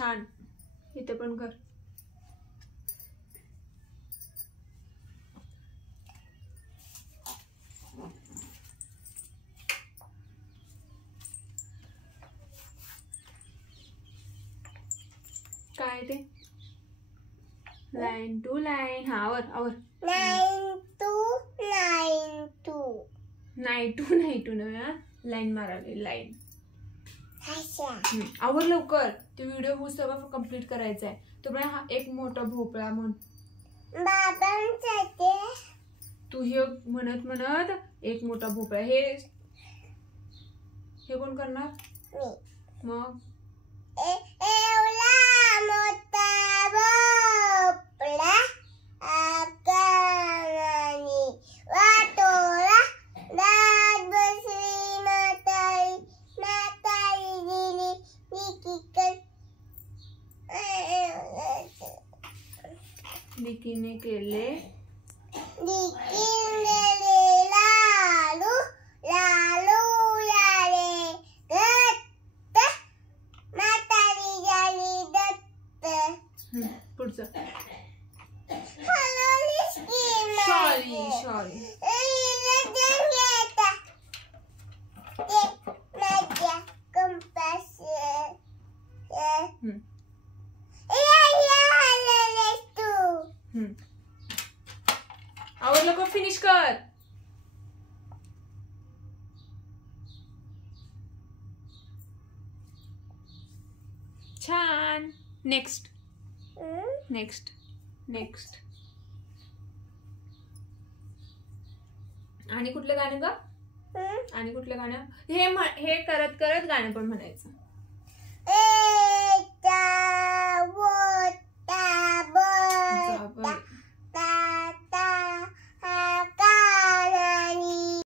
छान. इथे पण कर. काय ते लाईन टू लाईन. हा आवर आवर. लाईन टू नाही टू ना लाईन मारावी लाईन. आवर लवकर. ते व्हिडिओ हो सगळं कंप्लीट करायचा आहे. तुम्हाला हा एक मोठा भोपळा म्हण. बाबांसाठी तू हे म्हणत म्हणत एक मोठा भोपळा. हे कोण करणार मग? एवढा मोठा भोपळा आकाराने वाटोळा दात बसवी म्हातारी दिली लिकीने केले लालू लालू लाले दत्त म्हातारी झाली दत्त. पुढचं शॉली शॉली. आवडलं का? फिनिश कर. छान. Next next next. आणि कुठलं गाणं ग? आणि कुठलं गाणं? हे करत करत गाणं पण म्हणायचं.